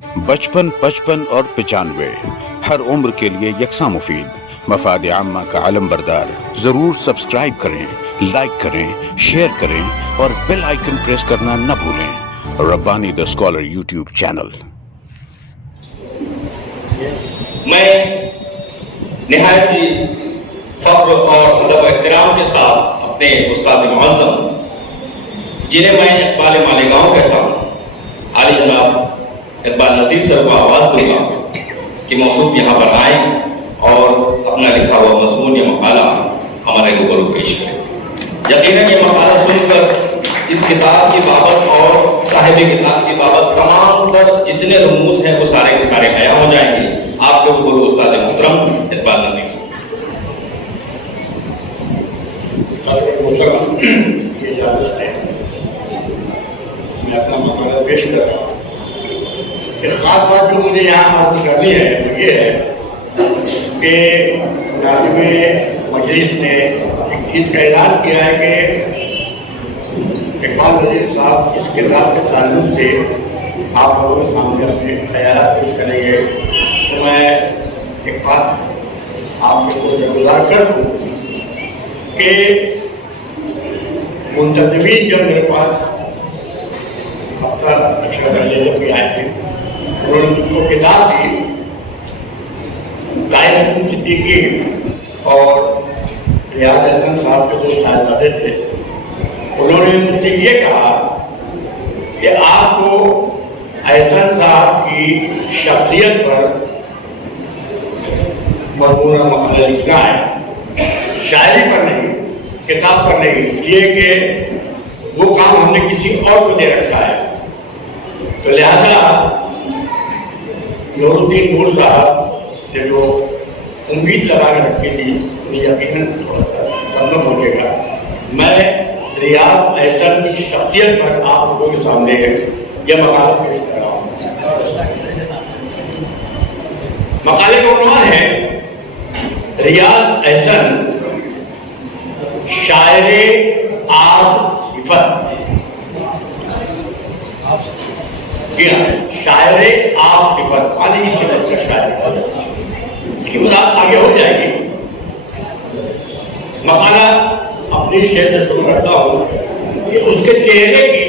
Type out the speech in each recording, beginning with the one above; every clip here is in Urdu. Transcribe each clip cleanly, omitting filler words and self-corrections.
55 55 اور 95 ہر عمر کے لیے یکساں مفید مفاد عامہ کا علم بردار. ضرور سبسکرائب کریں، لائک کریں، شیئر کریں اور بیل آئیکن پریس کرنا نہ بھولیں. ربانی دا اسکالر یوٹیوب چینل. میں نہایت ہی فخر اور ادب و احترام کے ساتھ اپنے استاد معظم جنہیں میں اقبال مالیگاؤں کہتا ہوں، عالی جناب اقبال نذیر سر کو آواز دوں گا کہ موصوف یہاں پر آئیں اور اپنا لکھا ہوا مضمون یا مقالہ ہمارے روبرو پیش کریں. یقیناً یہ مقالہ سن کر اس کتاب کی بابت اور صاحب کتاب کی بابت تمام تر جتنے رموز ہیں وہ سارے کے سارے بیان ہو جائیں گے. آپ کے روبرو استاد محترم اقبال نذیر سر. اجازت ہے میں اپنا مقالہ پیش کر رہا ہوں. ایک خاص بات جو مجھے یہاں عرض کرنی ہے وہ یہ ہے کہ ناظم مجلس نے ایک چیز کا اعلان کیا ہے کہ اقبال نذیر صاحب اس کتاب کے تعلق سے آپ لوگوں کے سامنے اپنے خیالات پیش کریں گے. تو میں ایک بات آپ کو گزار کر دوں کہ منتظمین جب میرے پاس ہفتہ اچھا پہلے جب بھی آئے تھے انہوں نے مجھ کو کتاب دی. طاہر حکیم صدیقی اور ریاض احسن صاحب کے جو صاحبزادے تھے انہوں نے مجھ سے یہ کہا کہ آپ کو احسن صاحب کی شخصیت پر مضمون مقالہ لکھنا ہے، شاعری پر نہیں، کتاب پر نہیں، اس لیے کہ وہ کام ہم نے کسی اور کو دے رکھا ہے. تو لہذا نور الدین نور صاحب سے جو امید لگا کے رکھی تھی انہیں یقیناً تھوڑا سا کم ہو جائے گا. میں ریاض احسن کی شخصیت پر آپ لوگوں کے سامنے یہ مقالہ پیش کر رہا ہوں. مقالے کا عنوان ہے ریاض احسن شاعر آب صفت. شاعر آب صفت پانی کی صفت کا شاعر. اس کی وضاحت آگے ہو جائے گی. مقالہ اپنی شعر سے شروع کرتا ہوں کہ اس کے چہرے کی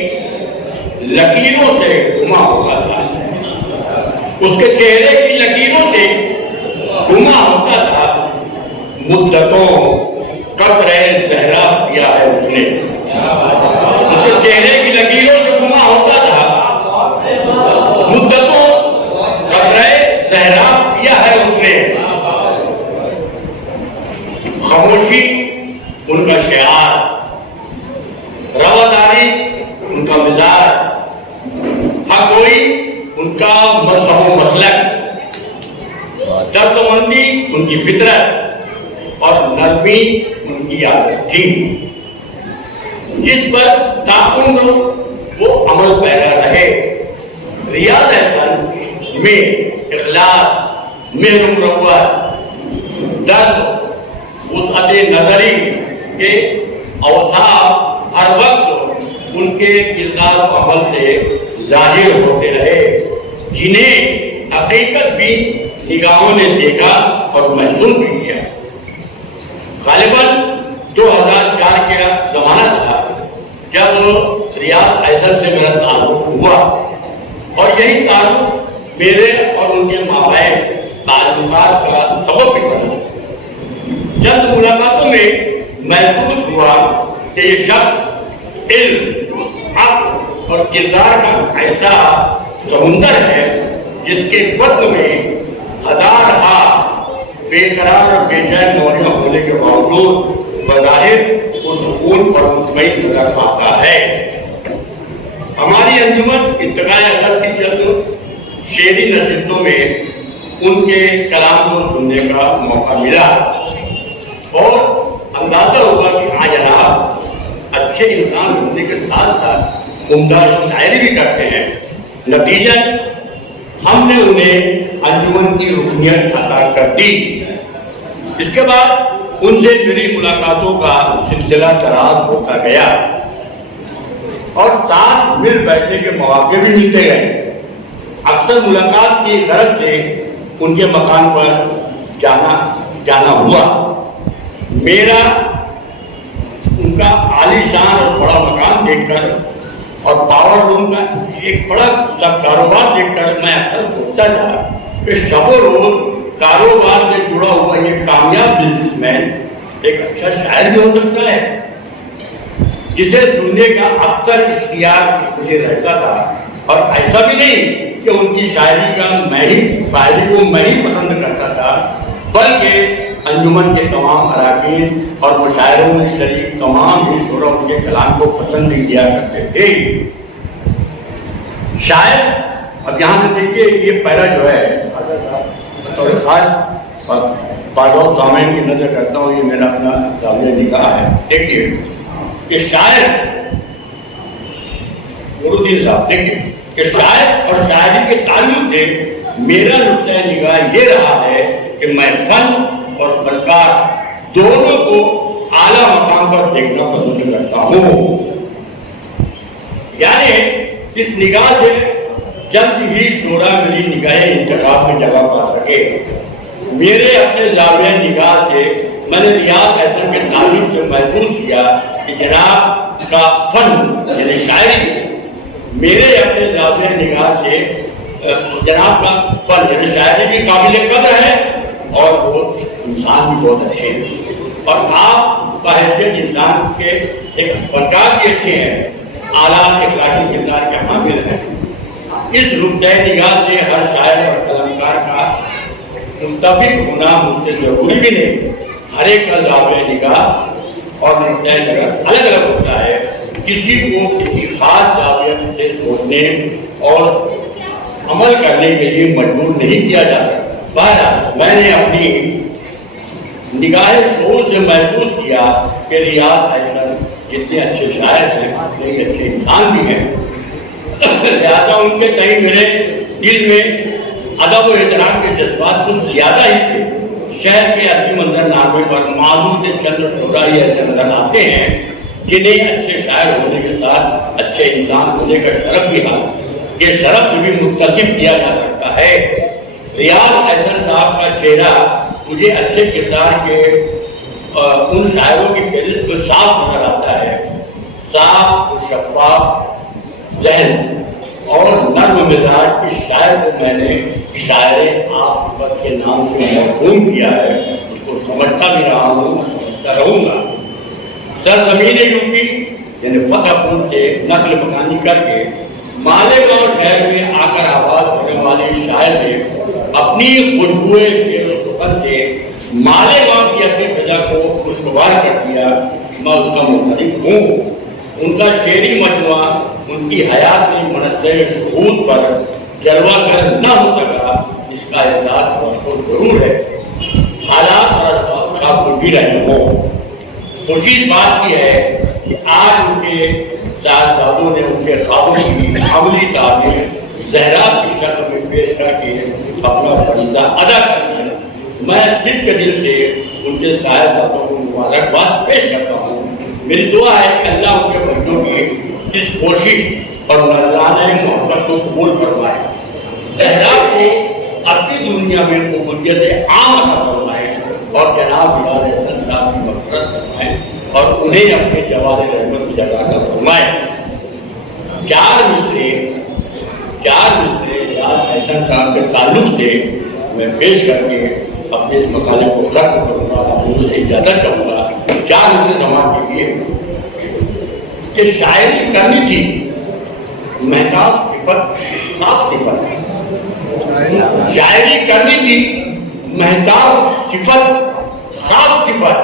لکیروں سے گما ہوتا تھا. اس کے چہرے کی لکیروں سے گما ہوتا تھا. مدتوں قطرے زہرا پیا ہے اس نے. اس کے چہرے کی لکیروں سے گما ہوتا تھا. مدتوں قطرے زہرا پیا ہے اس نے. خاموشی ان کا شعار، رواداری ان کا مزاج، حق گوئی ان کا مذہب و مسلک، درد و مندی ان کی فطرت اور نرمی ان کی عادت تھی. جس پر تاعمر وہ عمل پیرا رہے. ریاض احسن میں اخلاص، مہر مروت، درد، وسعت نظری کے اوصاف ہر وقت ان کے کردار و عمل سے ظاہر ہوتے رہے، جنہیں حقیقت بھی نگاہوں نے دیکھا اور محسوس بھی کیا. غالباً 2004 کا زمانہ تھا جب ریاض احسن سے میرا تعلق ہوا اور یہی تعلق میرے اور ان کے مابین تعلقات کا سبب بھی بنا. چند ملاقاتوں میں محسوس ہوا کہ یہ شخص علم، عقل اور کردار کا ایسا سمندر ہے جس کے وقت میں ہزارہا بے قرار اور بے چین موجود ہونے کے باوجود بظاہر پرسکون اور مطمئن نظر آتا ہے. ہماری انجمن ارتقاء ادب کی چند شعری نشستوں میں ان کے کلام کو سننے کا موقع ملا اور اندازہ ہوا کہ ہاں جناب اچھے انسان ہونے کے ساتھ ساتھ عمدہ شاعری بھی کرتے ہیں. نتیجہ ہم نے انہیں انجمن کی رکنیت عطا کر دی. اس کے بعد ان سے میری ملاقاتوں کا سلسلہ دراز ہوتا گیا اور ساتھ مل بیٹھنے کے مواقع بھی ملتے گئے. اکثر ملاقات کی غرض سے ان کے مکان پر جانا ہوا. میرا ان کا عالی شان اور بڑا مکان دیکھ کر اور پاور روم کا ایک بڑا کاروبار دیکھ کر میں اکثر سوچتا تھا کہ شب و روز کاروبار سے جڑا ہوا یہ کامیاب بزنس مین ایک اچھا شاعر بھی ہو سکتا ہے. جسے سننے کا اکثر اشتیاق مجھے رہتا تھا، اور ایسا بھی نہیں کہ ان کی شاعری کو میں ہی پسند کرتا تھا، بلکہ انجمن کے تمام اراکین اور مشاعروں میں شریک تمام ہی شعراء ان کے کلام کو پسند کیا کرتے تھے. شاید اب یہاں سے دیکھیے یہ پہلا جو ہے بطور خاص بعض سامعین کی نظر کرتا ہوں، یہ میرا اپنا زاویہ نگاہ ہے. دیکھیے کہ شاعر نورالدین صاحب، دیکھیے کہ شاعر اور شاعری کے تعلق سے میرا نقطۂ نگاہ یہ رہا ہے کہ میں فن اور فنکار دونوں کو اعلیٰ مقام پر دیکھنا پسند کرتا ہوں. یعنی اس نگاہ سے جلد ہی شعراء میری نگاہ انتخاب میں جگہ پا سکے. میرے اپنے زاویہ نگاہ سے میں نے ریاض احسن کے تعلق سے محسوس کیا کہ جناب کا فن یعنی شاعری میرے اپنے زاویہ نگاہ سے جناب کا فن یعنی شاعری بھی قابل قدر ہے اور وہ انسان بھی بہت اچھے ہیں، اور آپ کا حیثیت انسان کے ایک فنکار بھی اچھے ہیں، اعلیٰ اخلاقی کردار کے حامل ہیں. اس نقطۂ نگاہ سے ہر شاعر اور قلمکار کا متفق ہونا مجھ سے ضروری بھی نہیں. ہر ایک کا زاویہ نگاہ اور نقطۂ نظر الگ الگ ہوتا ہے. کسی کو کسی خاص زاویہ سے سوچنے اور عمل کرنے کے لیے مجبور نہیں کیا جا سکتا. بہرحال میں نے اپنی نگاہ شعور سے محسوس کیا کہ ریاض احسن جتنے اچھے شاعر ہیں اتنے ہی اچھے انسان بھی ہیں. لہٰذا ان کے کہیں میرے دل میں ادب و احترام کے جذبات کچھ زیادہ ہی تھے. شہر کے ادبی منظر نامے پر معدود چند شعراء ایسے نظر آتے ہیں جنہیں اچھے شاعر ہونے کے ساتھ اچھے انسان ہونے کا شرف بھی یہ شرف بھی متصف کیا جا سکتا ہے. ریاض احسن صاحب کا چہرہ مجھے اچھے کردار کے ان شاعروں کی فہرست کو صاف نظر آتا ہے. صاف و شفاف ذہن اور نرم مزاج اس شاعر کو میں نے شاعر عاطفت کے نام سے موسوم کیا ہے. اس کو سمجھتا بھی رہا ہوں، سمجھتا رہوں گا. سرزمین یوپی یعنی فتح پور سے نقل مکانی کر کے مالیگاؤں شہر میں آ کر آباد ہونے والے شاعر نے اپنی خوشبوئے شعر و سخن سے مالیگاؤں کی اپنی فضا کو خوشگوار کر دیا. میں اس کا مختلف ہوں. ان کا شعری مجموعہ ان کی حیات کی منظر شہود پر جلوہ گر نہ ہو سکا، اس کا احساس بہت ضرور ہے. حالات اور اسباب خواہ کو بھی رہے ہوں. خوشی بات کی ہے کہ آج ان کے صاحبزادوں نے ان کے خوابوں کی عملی تعبیر زہرات کی شکل میں پیش کر کے اپنا فریضہ ادا کر دیا. میں دل کے دل سے ان کے صاحبزادوں کو مبارکباد پیش کرتا ہوں. میری دعا ہے کہ اللہ ان کے بچوں کی اس کوشش اور مردانہ محبت کو قبول فرمائے. زہرا کو اپنی دنیا میں قبولیت عام عطا فرمائے اور جناب ریاض احسن صاحب کی مغفرت فرمائے اور انہیں اپنے جواد رحمت کی جگہ کا فرمائے. چار مصرے ریاض احسن صاحب کے تعلق سے میں پیش کر کے اپنے اس مقالے کو ختم کروں گا. آپ سے اجازت کروں گا. چار مصرے سماعت کیجیے کہ شاعری کرنی تھی محتاط صفت خاص صفت. شاعری کرنی تھی محتاط صفت خاص صفت.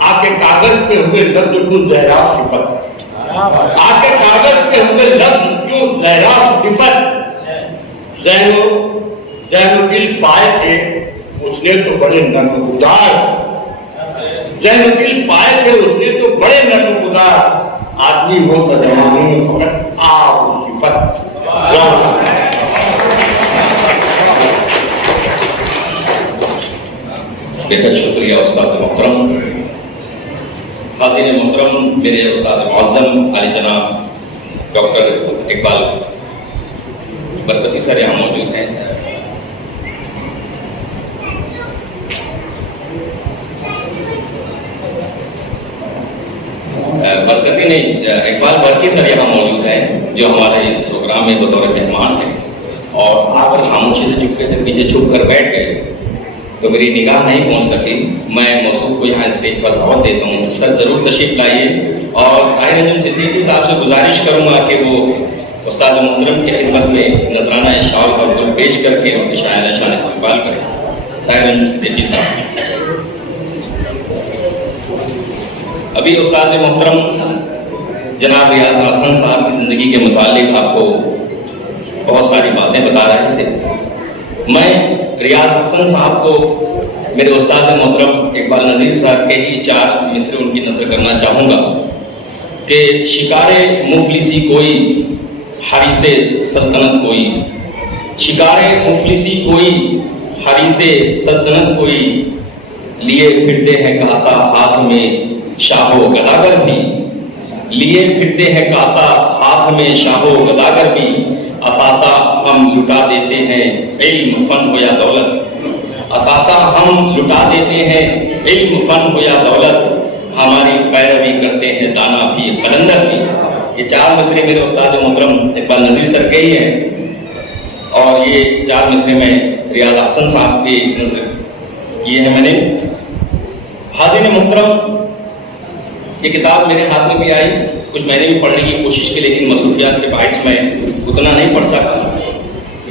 آ کے کاغذ پہ ہوئے لفظ کیوں زہرات صفت. آ کے کاغذ پہ ہوئے لفظ کیوں زہرات صفت. ذہن و دل پائے تھے اس نے تو بڑے نرم گزار. ذہن و دل پائے تھے اس نے تو بڑے نرم گزار. آدمی ہو تو زمانے میں فقط آپ صفت. بہت شکریہ استاد محترم. حاضرین محترم، میرے استاد معظم عالی جناب ڈاکٹر اقبال برکتی سر یہاں موجود ہیں. برکتی نہیں، اقبال برکی سر یہاں موجود ہیں جو ہمارے اس پروگرام میں بطور مہمان ہیں. اور آپ خاموشی سے چپکے سے پیچھے چھپ کر بیٹھ گئے تو میری نگاہ نہیں پہنچ سکی. میں موصوف کو یہاں اسٹیج پر دعوت دیتا ہوں. سر ضرور تشریف لائیے اور طاہر انجم صدیقی صاحب سے گزارش کروں گا کہ وہ استاد محترم کی خدمت میں نذرانہ اشعار کا گل پیش کر کے ان کی شاعرانہ شان استقبال کریں. طاہر انجم صدیقی صاحب. ابھی استاد محترم جناب ریاض حسن صاحب کی زندگی کے متعلق آپ کو بہت ساری باتیں بتا رہے تھے. میں ریاض حسن صاحب کو میرے استاد محترم اقبال نذیر صاحب کے ہی 4 مصرے ان کی نثر کرنا چاہوں گا کہ شکار مفلسی کوئی حریث سلطنت کوئی، شکار مفلسی کوئی حریث سلطنت کوئی، لیے پھرتے ہیں کاسا ہاتھ میں شاہ و گداگر بھی، لیے پھرتے ہیں کاسا ہاتھ میں شاہ و گداگر بھی، اثاثہ ہم لٹا دیتے ہیں علم فن ہو یا دولت، اثاثہ ہم لٹا دیتے ہیں علم فن ہو یا دولت، ہماری پیروی کرتے ہیں دانا بھی قلندر بھی. یہ 4 مصرے میرے استاد محترم اقبال نذیر سر کے ہی ہیں اور یہ 4 مصرے میں ریاض حسن صاحب کی نظر یہ ہے. میں نے حاضرین محترم یہ کتاب میرے ہاتھ میں بھی آئی، کچھ میں نے بھی پڑھنے کی کوشش کی لیکن مصروفیات کے باعث میں اتنا نہیں پڑھ سکا.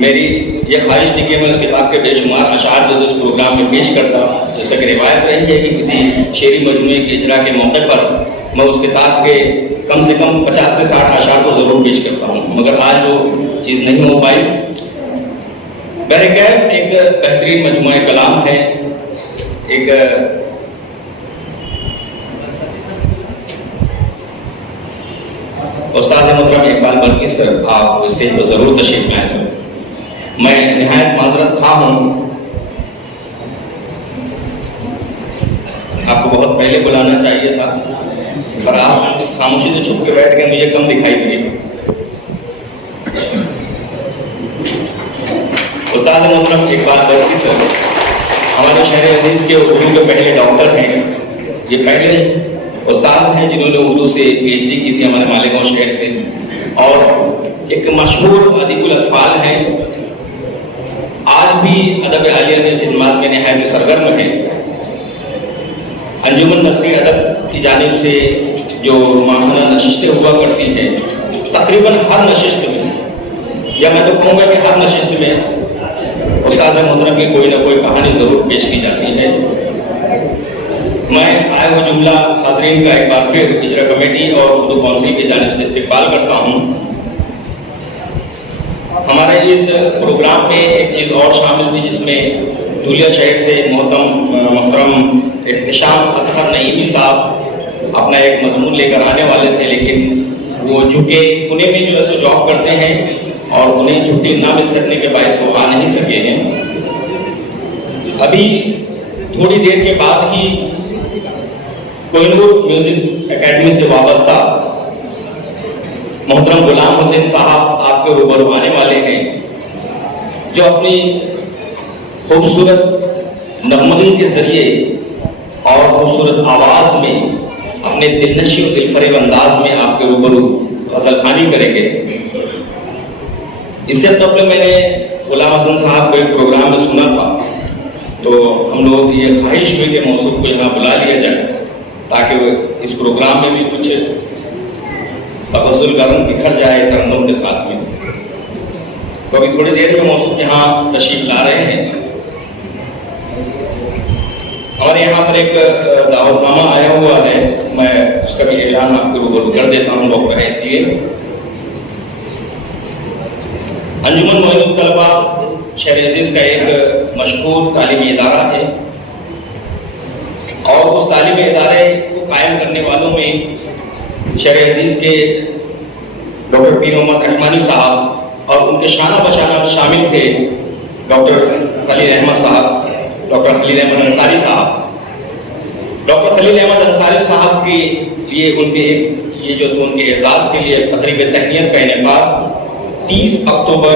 میری یہ خواہش تھی کہ میں اس کتاب کے بے شمار اشعار جو اس پروگرام میں پیش کرتا ہوں. جیسا کہ روایت رہی ہے کہ کسی شعری مجموعے کے اجرا کے موقع پر میں اس کتاب کے کم سے کم 50 سے 60 اشعار کو ضرور پیش کرتا ہوں، مگر آج وہ چیز نہیں ہو پائی. بہرکیف ایک بہترین مجموعہ کلام ہے. ایک استاد محترم اقبال برکی سر آپ اسٹیج پر ضرور تشریف لائیں. سر میں نہایت معذرت خواہ ہوں، آپ کو بہت پہلے بلانا چاہیے تھا پر آپ خاموشی سے چھپ کے بیٹھ گئے، مجھے کم دکھائی دیے. استاد محترم اقبال برکی سر ہمارے شہر عزیز کے اردو کے پہلے ڈاکٹر ہیں. یہ پہلے استاد ہیں جنہوں نے اردو سے پی ایچ ڈی کی تھی، ہمارے مالیگاؤں شہر کے، اور ایک مشہور ادیب الاطفال ہیں. آج بھی ادب عالیہ کے خدمات میں نہایت سرگرم ہیں. انجمن نثری ادب کی جانب سے جو ماہانہ نشستیں ہوا کرتی ہیں، تقریباً ہر نشست میں یا میں تو کہوں گا کہ ہر نشست میں استاد محترم کی کوئی نہ کوئی کہانی ضرور پیش کی جاتی ہے. میں آئے ہوئے جملہ حاضرین کا ایک بار پھر اجرا کمیٹی اور اردو کونسل کی جانب سے استقبال کرتا ہوں. ہمارے اس پروگرام میں ایک چیز اور شامل تھی جس میں دھولیا شہر سے محترم احتشام اطہر نعیمی صاحب اپنا ایک مضمون لے کر آنے والے تھے، لیکن وہ چونکہ پونے میں جو ہے تو جاب کرتے ہیں اور انہیں چھٹی نہ مل سکنے کے باعث وہ آ نہیں سکے ہیں. ابھی تھوڑی دیر کے بعد ہی کوہ نور میوزک اکیڈمی سے وابستہ محترم غلام حسین صاحب آپ کے روبرو آنے والے ہیں، جو اپنی خوبصورت نغمگی کے ذریعے اور خوبصورت آواز میں اپنے دلنشین و دل فریب انداز میں آپ کے روبرو غزل خوانی کریں گے. اس سے قبل میں نے غلام حسن صاحب کو ایک پروگرام میں سنا تھا تو ہم لوگ یہ خواہش ہوئی کہ موصوف کو یہاں بلا لیا جائے تاکہ اس پروگرام میں بھی کچھ تغزل کا رنگ بکھر جائے ترنم کے ساتھ میں. تو ابھی تھوڑی دیر میں موصوف یہاں تشریف لا رہے ہیں. ہمارے یہاں پر ایک دعوت نامہ آیا ہوا ہے، میں اس کا بھی اعلان آپ کو روبرو کر دیتا ہوں وقت ہے اس لیے. انجمن معین الطلبہ شہر عزیز کا ایک مشہور تعلیمی ادارہ ہے اور اس تعلیمی ادارے کو قائم کرنے والوں میں شہر عزیز کے ڈاکٹر پیر محمد رحمانی صاحب اور ان کے شانہ بشانہ شامل تھے ڈاکٹر خلیل احمد صاحب، ڈاکٹر خلیل احمد انصاری صاحب. ڈاکٹر خلیل احمد انصاری صاحب کے لیے ان کے اعزاز کے لیے تقریب تہنیت کا انعقاد 30 اکتوبر